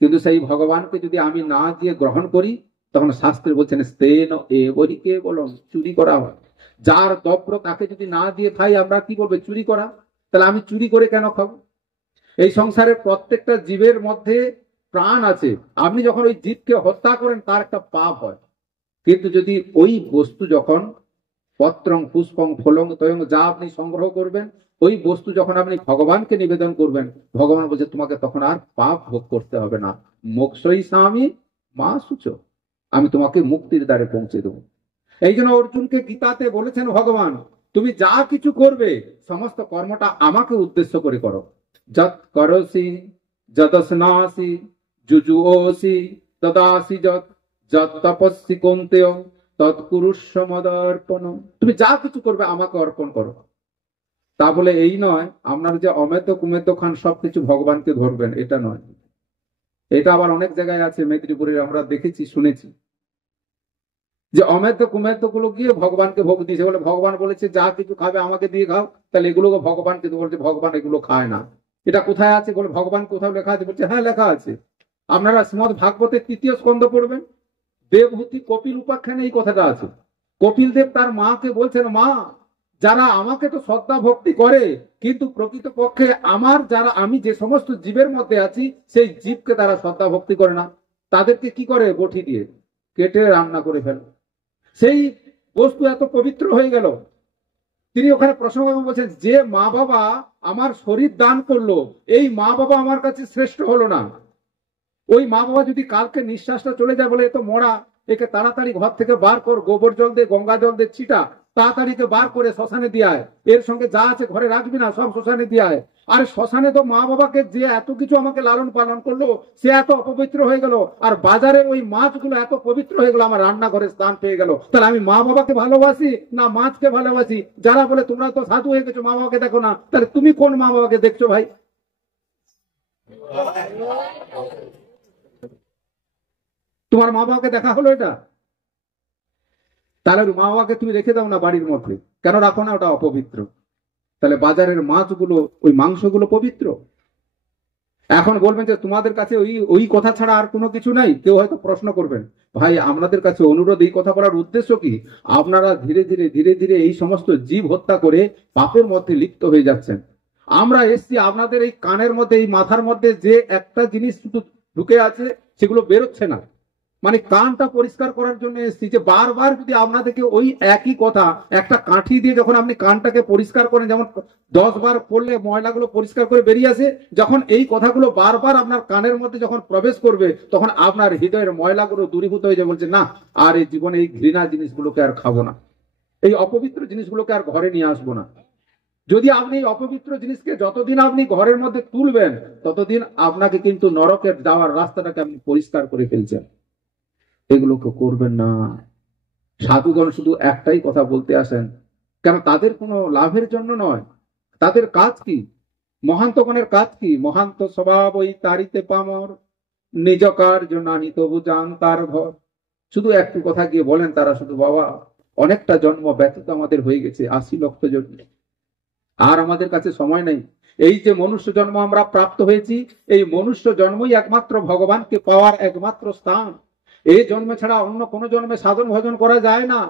কিন্তু সেই ভগবানকে যদি আমি না দিয়ে গ্রহণ করি, তখন শাস্ত্রে বলছেন স্তেন এবরি কেবলম, চুরি করা হয়। যার দ্রব্য তাকে যদি না দিয়ে খাই, আমরা কি বলবো? চুরি করা। তাহলে আমি চুরি করে কেন খাবো? এই সংসারের প্রত্যেকটা জীবের মধ্যে প্রাণ আছে। আপনি যখন ওই জীবকে হত্যা করেন, তার একটা পাপ হয়। কিন্তু যদি ওই বস্তু যখন পত্রং পুষ্পং ফলং তয়ং যা আপনি সংগ্রহ করবেন, ওই বস্তু যখন আপনি ভগবানকে নিবেদন করবেন, ভগবান বলছে তোমাকে তখন আর পাপ ভোগ করতে হবে না। মোক্ষই স্বামী মা সূচ, আমি তোমাকে মুক্তির দ্বারে পৌঁছে দেবো। এই জন্য অর্জুনকে গীতাতে বলেছেন ভগবান, তুমি যা কিছু করবে সমস্ত কর্মটা আমাকে উদ্দেশ্য করে করো। যৎ করসি যদস্নাসি যুজুওসি তদাসি যৎ যৎ তপস্বি কৌন্তেয় তৎকুরুষ্ব মদর্পণ। তুমি যা কিছু করবে আমাকে অর্পণ করো। তা বলে এই নয় আপনার যে অমেদ্য কুমেদ্য খান সবকিছু ভগবানকে ধরবেন, এটা নয়। এটা আবার অনেক জায়গায় আছে, মেদিনীপুরে আমরা দেখেছি শুনেছি, যে অমেদ্য কুমেদ্য গুলো গিয়ে ভগবানকে ভোগ দিয়েছে। বলে ভগবান বলেছে যা কিছু খাবে আমাকে দিয়ে খাও, তাহলে এগুলোকে ভগবানকে বলছে ভগবান এগুলো খায় না। এটা কোথায় আছে? বলে ভগবান কোথাও লেখা আছে? বলছে হ্যাঁ লেখা আছে। আপনারা শ্রীমদ ভাগবতের 3য় স্কন্ধ পড়বেন, দেবহূতি কপিল উপাখ্যানে এই কথাটা আছে। কপিল দেব তার মাকে বলছেন, মা, যারা আমাকে তো শ্রদ্ধা ভক্তি করে, কিন্তু প্রকৃত পক্ষে আমার যারা আমি যে সমস্ত জীবের মধ্যে আছি, সেই জীবকে তারা শ্রদ্ধা ভক্তি করে না। তাদেরকে কি করে? বটি দিয়ে কেটে রান্না করে ফেলে। সেই বস্তু এত পবিত্র হয়ে গেল। তিনি ওখানে প্রসঙ্গ বলছেন, যে মা বাবা আমার শরীর দান করলো, এই মা বাবা আমার কাছে শ্রেষ্ঠ হলো না। ওই মা বাবা যদি কালকে নিঃশ্বাসটা চলে যায়, বলে এ তো মরা, একে তাড়াতাড়ি ঘর থেকে বার কর, গোবর জল দিয়ে গঙ্গা জল দিয়ে ছিটা, তাড়াতাড়ি বার করে শ্মশানে দিয়ে আয়, এর সঙ্গে যা আছে ঘরে রাখবি না, সব শ্মশানে দিয়ে আয়। আর শ্মশানে তো মা বাবাকে যে এত কিছু আমাকে লালন পালন করলো সে এত অপবিত্র হয়ে গেল, আর বাজারের ওই মাছগুলো এত পবিত্র হয়ে গেল, আমার রান্নাঘরে স্থান পেয়ে গেল। তাহলে আমি মা বাবাকে ভালোবাসি না মাছকে ভালোবাসি? যারা বলে তোমরা তো সাধু হয়ে গেছো, মা বাবাকে দেখো না, তাহলে তুমি কোন মা বাবাকে দেখছো ভাই? তোমার মা বাবাকে দেখা হলো এটা? তাহলে মা বাবাকে তুমি রেখে দাও না বাড়ির মধ্যে, কেন রাখো না? ওটা অপবিত্র। তাহলে বাজারের মাছগুলো, ওই মাংসগুলো পবিত্র। এখন বলবেন যে তোমাদের কাছে ওই ওই কথা ছাড়া আর কোনো কিছু নাই। কেউ হয়তো প্রশ্ন করবেন, ভাই আপনাদের কাছে অনুরোধ, এই কথা বলার উদ্দেশ্য কি? আপনারা ধীরে ধীরে ধীরে ধীরে এই সমস্ত জীব হত্যা করে পাপের মধ্যে লিপ্ত হয়ে যাচ্ছেন। আমরা এসছি আপনাদের এই কানের মধ্যে, এই মাথার মধ্যে যে একটা জিনিস শুধু ঢুকে আছে, সেগুলো বেরোচ্ছে না। মানে কানটা পরিষ্কার করার জন্য এসছি, যে বারবার যদি আপনাদেরকে ওই একই কথা একটা কাঠি দিয়ে যখন আপনি কানটাকে পরিষ্কার করেন, যেমন 10 বার করলে ময়লাগুলো পরিষ্কার করে বেরিয়ে আসে, যখন এই কথাগুলো বারবার আপনার কানের মধ্যে যখন প্রবেশ করবে, তখন আপনার হৃদয়ের ময়লাগুলো দূরীভূত হয়ে যাবে। বলছে না, আর এই জীবনে এই ঘৃণা জিনিসগুলোকে আর খাবো না, এই অপবিত্র জিনিসগুলোকে আর ঘরে নিয়ে আসবো না। যদি আপনি এই অপবিত্র জিনিসকে যতদিন আপনি ঘরের মধ্যে তুলবেন, ততদিন আপনাকে কিন্তু নরকের যাওয়ার রাস্তাটাকে আপনি পরিষ্কার করে ফেলছেন। এগুলোকে করবেন না। সাধুগণ শুধু একটাই কথা বলতে আসেন, কেন? তাদের কোনো লাভের জন্য নয়। তাদের কাজ কি? মহান্তগণের কাজ কি? মহান্ত স্বভাব ওই তারিতে পামর, নিজ কার্য নাহি তবু জান তার ঘর। শুধু একটু কথা গিয়ে বলেন তারা, শুধু বাবা অনেকটা জন্ম ব্যতীত আমাদের হয়ে গেছে, 80 লক্ষ জন্ম, আর আমাদের কাছে সময় নেই। এই যে মনুষ্য জন্ম আমরা প্রাপ্ত হয়েছি, এই মনুষ্য জন্মই একমাত্র ভগবানকে পাওয়ার একমাত্র স্থান। এই জন্ম ছাড়া অন্য কোনো জন্মে সাধন ভজন করা যায় না।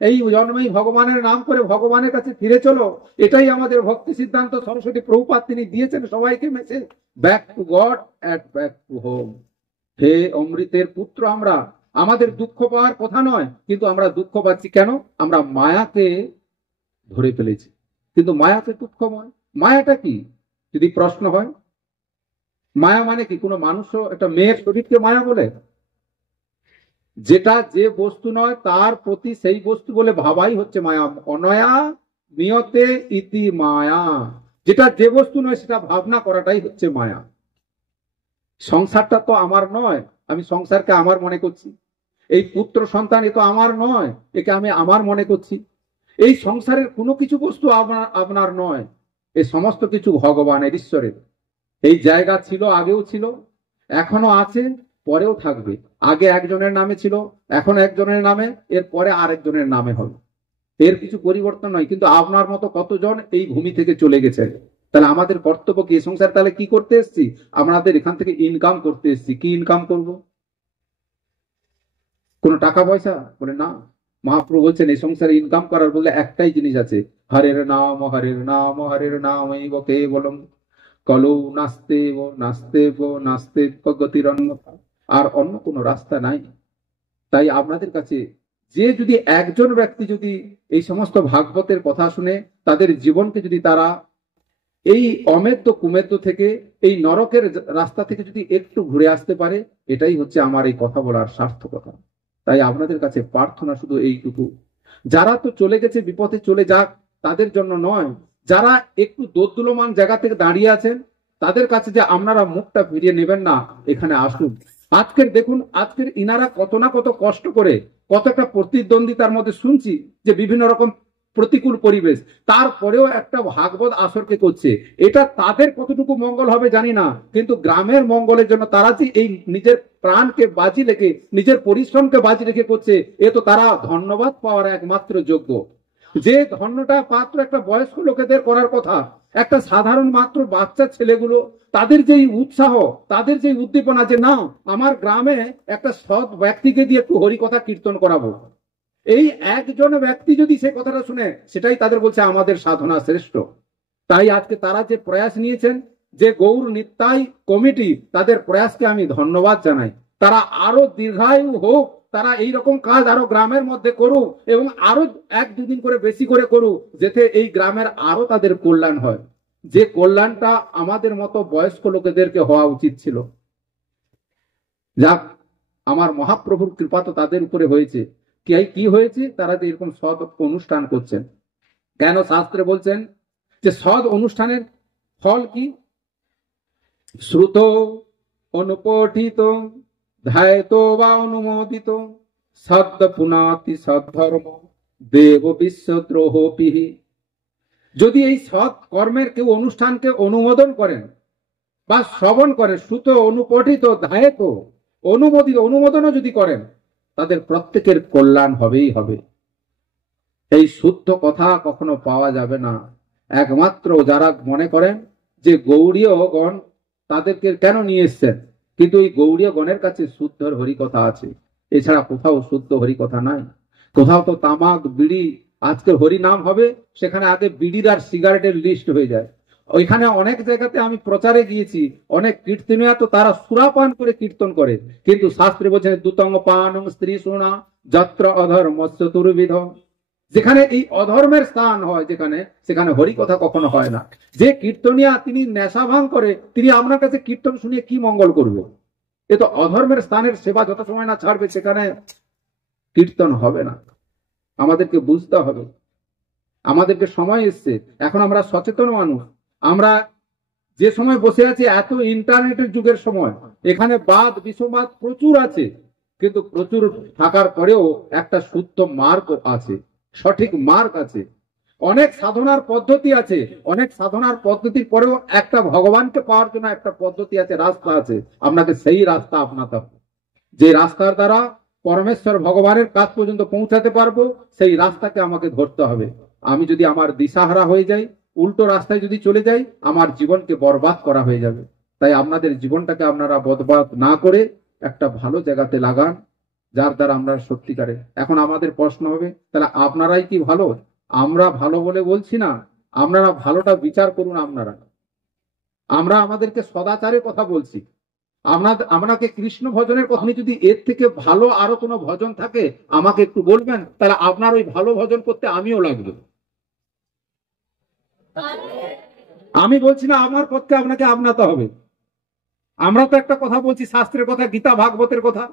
এই জন্মেই ভগবানের নাম করে ভগবানের কাছে ফিরে চলো। এটাই আমাদের ভক্তি সিদ্ধান্ত সরস্বতী প্রভুপাদ তিনি দিয়েছেন সবাইকে message, back to Godhead back to home. হে অমৃতের পুত্র, আমরা, আমাদের দুঃখ পাওয়ার কথা নয়, কিন্তু আমরা দুঃখ পাচ্ছি কেন? আমরা মায়াকে ধরে ফেলেছি। কিন্তু মায়াতে দুঃখময়। মায়াটা কি যদি প্রশ্ন হয়? মায়া মানে কি? কোনো মানুষও একটা মেয়ের শরীরকে মায়া বলে? যেটা যে বস্তু নয় তার প্রতি সেই বস্তু বলে ভাবাই হচ্ছে মায়া। অনয়া নিয়তে ইতি মায়া। যেটা যে বস্তু নয় সেটা ভাবনা করাটাই হচ্ছে মায়া। সংসারটা তো আমার নয়, আমি সংসারকে আমার মনে করছি। এই পুত্র সন্তান এ তো আমার নয়, একে আমি আমার মনে করছি। এই সংসারের কোনো কিছু বস্তু আপনার নয়, এই সমস্ত কিছু ভগবানের, ঈশ্বরের। এই জায়গা ছিল, আগেও ছিল, এখনো আছে, পরেও থাকবে। আগে একজনের নামে ছিল, এখন একজনের নামে, এর পরে আরেকজনের নামে হবে। এর কিছু পরিবর্তন নয়। কিন্তু আপনার মতো কতজন এই ভূমি থেকে চলে গেছে। তাহলে আমাদের কর্তব্য কি? সংসার তাহলে কি করতে এসছি? আমাদের এখান থেকে ইনকাম করতে এসছি। কি ইনকাম করব? কোনো টাকা পয়সা? বলে না। মহাপ্রভু বলছেন এই সংসারে ইনকাম করার বলে একটাই জিনিস আছে, হরের নাম হরের নাম হরের নাম এই বকে বলম কলৌ নাস্তে নাস্তে নাস্তে গতির অন্য, আর অন্য কোনো রাস্তা নাই। তাই আপনাদের কাছে যে যদি একজন ব্যক্তি যদি এই সমস্ত ভাগবতের কথা শুনে তাদের জীবনকে যদি তারা এই অমেদ্য কুমেদ্য থেকে, এই নরকের রাস্তা থেকে যদি একটু ঘুরে আসতে পারে, এটাই হচ্ছে আমার এই কথা বলার সার্থকতা। তাই আপনাদের কাছে প্রার্থনা শুধু এইটুকু, যারা তো চলে গেছে বিপথে চলে যাক, তাদের জন্য নয়। যারা একটু দোদুল্যমান জায়গা থেকে দাঁড়িয়ে আছেন, তাদের কাছে যে আপনারা মুখটা ফিরিয়ে নেবেন না, এখানে আসুন। আজকের দেখুন, আজকের ইনারা কত না কত কষ্ট করে, কত একটা প্রতিদ্বন্দ্বিতার মধ্যে শুনছি যে বিভিন্ন রকম প্রতিকূল পরিবেশ, তারপরেও একটা ভাগবত আসরকে করছে। এটা তাদের কতটুকু মঙ্গল হবে জানি না, কিন্তু গ্রামের মঙ্গলের জন্য তারা যে এই নিজের প্রাণকে বাজি রেখে, নিজের পরিশ্রমকে বাজি রেখে করছে, এ তো তারা ধন্যবাদ পাওয়ার একমাত্র যোগ্য। যে ধন্যটা মাত্র একটা বয়স্ক লোকেদের করার কথা, একটা সাধারণ মাত্র বাচ্চা ছেলেগুলো, তাদের যেই উৎসাহ, তাদের যে উদ্দীপনা যে না, আমার গ্রামে একটা সৎ ব্যক্তিকে দিয়ে একটু হরিকথা কীর্তন করাবো, এই একজন ব্যক্তি যদি সে কথাটা শুনে, সেটাই তাদের বলছে আমাদের সাধনা শ্রেষ্ঠ। তাই আজকে তারা যে প্রয়াস নিয়েছেন, যে গৌর নিত্যাই কমিটি, তাদের প্রয়াসকে আমি ধন্যবাদ জানাই। তারা আরো দীর্ঘায়ু হোক, তারা এইরকম কাজ আরো গ্রামের মধ্যে করুক, এবং আরো 1-2 দিন করে বেশি করে করুক, যাতে এই গ্রামের আরো তাদের কল্যাণ হয়। যে কল্যাণটা আমাদের মতো বয়স্ক লোকেদেরকে হওয়া উচিত ছিল। যাক, আমার মহাপ্রভুর কৃপা তো তাদের উপরে হয়েছে। কি হয়েছে? তারা যে এরকম সৎ অনুষ্ঠান করছেন। কেন শাস্ত্রে বলছেন যে সৎ অনুষ্ঠানের ফল কি? শ্রুত, অনুপঠিত, ধ্যায়ত বা অনুমোদিত, সদ্য পুনাতি সদ্ধর্ম, দেব বিশ্বদ্রোহপিহি। যদি এই সৎ কর্মের কেউ অনুষ্ঠানকে অনুমোদন করেন বা শ্রবণ করেন, শ্রুত, অনুপঠিত, ধ্যায়ত, অনুমোদিত, অনুমোদনও যদি করেন, তাদের প্রত্যেকের কল্যাণ হবেই হবে। এই শুদ্ধ কথা কখনো পাওয়া যাবে না। একমাত্র যারা মনে করেন যে গৌড়ীয় গণ তাদেরকে কেন নিয়ে এসছেন, কিন্তু এই গৌড়ীয় গণের কাছে শুদ্ধ হরিকথা আছে, এছাড়া কোথাও শুদ্ধ হরিকথা নাই। কোথাও তো তামাক, বিড়ি, আজকে হরি নাম হবে, সেখানে আগে বিড়ির আর সিগারেটের লিস্ট হয়ে যায়। ওইখানে অনেক জায়গাতে আমি প্রচারে গিয়েছি, অনেক কীর্তনীয়া তো তারা সুরাপান করে কীর্তন করে, কিন্তু শাস্ত্রে বলছেন দুতঙ্গ পানং স্ত্রী শোনা যত্র অধর্মস্য চতুর্বিধ। যেখানে এই অধর্মের স্থান হয়, যেখানে সেখানে হরিকথা কখনো হয় না। যে কীর্তনিয়া তিনি নেশা ভাঙ করে, তিনি আপনার কাছে কীর্তন শুনিয়ে কি মঙ্গল করবে? এ তো অধর্মের স্থানের সেবা যত সময় না ছাড়বে সেখানে কীর্তন হবে না। আমাদেরকে বুঝতে হবে, আমাদেরকে সময় এসছে, এখন আমরা সচেতন মানুষ। আমরা যে সময় বসে আছি, এত ইন্টারনেটের যুগের সময়, এখানে বাদ বিসম্বাদ প্রচুর আছে, কিন্তু প্রচুর থাকার পরেও একটা শুদ্ধ মার্গ আছে, সঠিক মার্গ আছে। অনেক সাধনার পদ্ধতি আছে, অনেক সাধনার পদ্ধতির পরেও একটা ভগবানকে পাওয়ার জন্য একটা পদ্ধতি আছে, রাস্তা আছে। আপনাকে সেই রাস্তা আপনাতে হবে। যে রাস্তার দ্বারা পরমেশ্বর ভগবানের কাছ পর্যন্ত পৌঁছাতে পারবো, সেই রাস্তাকে আমাকে ধরতে হবে। আমি যদি আমার দিশাহারা হয়ে যাই, উল্টো রাস্তায় যদি চলে যাই, আমার জীবনকে বরবাদ করা হয়ে যাবে। তাই আপনাদের জীবনটাকে আপনারা বরবাদ না করে একটা ভালো জায়গাতে লাগান, যার দ্বারা আমরা সত্যিকারে। এখন আমাদের প্রশ্ন হবে, তাহলে আপনারাই কি ভালো? আমরা ভালো বলে বলছি না, আপনারা ভালোটা বিচার করুন। আমরা আমাদেরকে সদাচারের কথা বলছি, আপনাকে কৃষ্ণ ভজনের কথা। যদি এর থেকে ভালো আরো কোনো ভজন থাকে আমাকে একটু বলবেন, তাহলে আপনার ওই ভালো ভজন করতে আমিও লাগবে। আমি বলছি না আমার পক্ষে আপনাকে আপনাতে হবে। আমরা তো একটা কথা বলছি, শাস্ত্রের কথা, গীতা ভাগবতের কথা।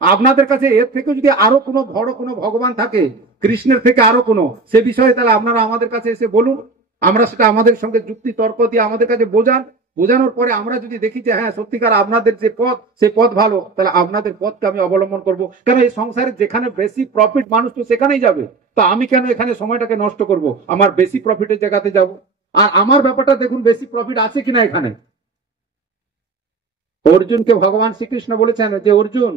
আপনাদের কাছে এর থেকে যদি আরো কোনো বড় কোনো ভগবান থাকে, কৃষ্ণের থেকে আরো কোনো, সে বিষয়ে তাহলে আপনারা আমাদের কাছে এসে বলুন। আমরা সেটা আমাদের সঙ্গে যুক্তি তর্ক দিয়ে আমাদের কাছে বোঝানোর পরে আমরা যদি দেখি যে হ্যাঁ সত্যিকার আপনাদের যে পথ, সে পথ ভালো, তাহলে আপনাদের পথকে আমি অবলম্বন করব। কেন এই সংসারে যেখানে বেশি প্রফিট, মানুষ তো সেখানেই যাবে। তো আমি কেন এখানে সময়টাকে নষ্ট করব? আমার বেশি প্রফিটের জায়গাতে যাব। আর আমার ব্যাপারটা দেখুন, বেশি প্রফিট আছে কিনা এখানে। অর্জুনকে ভগবান শ্রীকৃষ্ণ বলেছেন যে অর্জুন,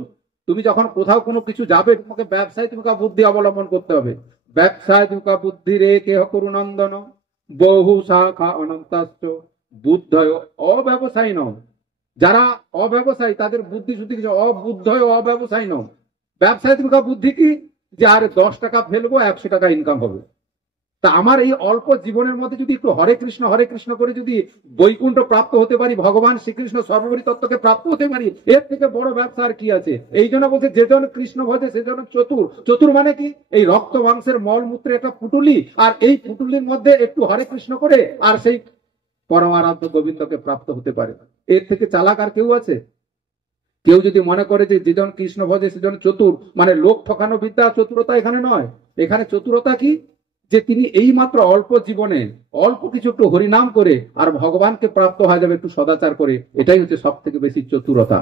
তুমি যখন কোথাও কোনো কিছু যাবে, তোমাকে ব্যবসায় বুদ্ধি অবলম্বন করতে হবে। ব্যবসায় বুদ্ধি রে কেহ করুনন্দন বহু শাখা অনন্তাস্য বুদ্ধয় অব্যবসায়ী ন। যারা অব্যবসায়ী তাদের বুদ্ধি শুদ্ধি কিছু, অবুদ্ধয় অব্যবসায়ী ন। ব্যবসায় বুদ্ধি কি? যে আরে 10 টাকা ফেলবো, 100 টাকা ইনকাম হবে। তা আমার এই অল্প জীবনের মধ্যে যদি একটু হরে কৃষ্ণ করে যদি বৈকুণ্ঠ প্রাপ্ত হতে পারি, ভগবান শ্রীকৃষ্ণ সর্বোপরি তত্ত্বকে প্রাপ্ত হতে পারি, এর থেকে বড় ব্যবসা আর কি আছে? এই জন্য বলছে যে জন কৃষ্ণ ভজে সে জন চতুর। চতুর মানে কি? এই রক্ত মাংসের মল মূত্রে একটা পুটুলি, আর এই পুটুলির মধ্যে একটু হরে কৃষ্ণ করে আর সেই পরমারাধ্য গোবিন্দকে প্রাপ্ত হতে পারে। এর থেকে চালাক আর কেউ আছে? কেউ যদি মনে করে যে যেজন কৃষ্ণ ভজে সেজন চতুর, মানে লোক ঠকানো বিদ্যা, চতুরতা এখানে নয়। এখানে চতুরতা কি? যে তিনি এই মাত্র অল্প জীবনে অল্প কিছু একটু হরিনাম করে আর ভগবানকে প্রাপ্ত হয়ে যাবে একটু সদাচার করে, এটাই হচ্ছে সব থেকে বেশি চতুরতা।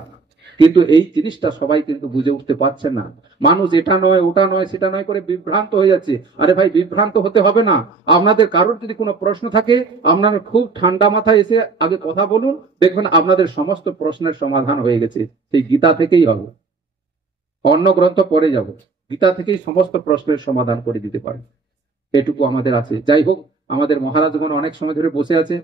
কিন্তু এই জিনিসটা সবাই কিন্তু বুঝে উঠতে পারছে না। মানুষ এটা নয় ওটা নয় সেটা নয় করে বিভ্রান্ত হয়ে যাচ্ছে। আরে ভাই, বিভ্রান্ত হতে হবে না। আপনাদের কারোর যদি কোনো প্রশ্ন থাকে, আপনারা খুব ঠান্ডা মাথায় এসে আগে কথা বলুন, দেখবেন আপনাদের সমস্ত প্রশ্নের সমাধান হয়ে গেছে। সেই গীতা থেকেই হবে, অন্য গ্রন্থ পরে যাব, গীতা থেকেই সমস্ত প্রশ্নের সমাধান করে দিতে পারে। এটুকু আমাদের আছে। যাই হোক, আমাদের মহারাজগণ অনেক সময় ধরে বসে আছে,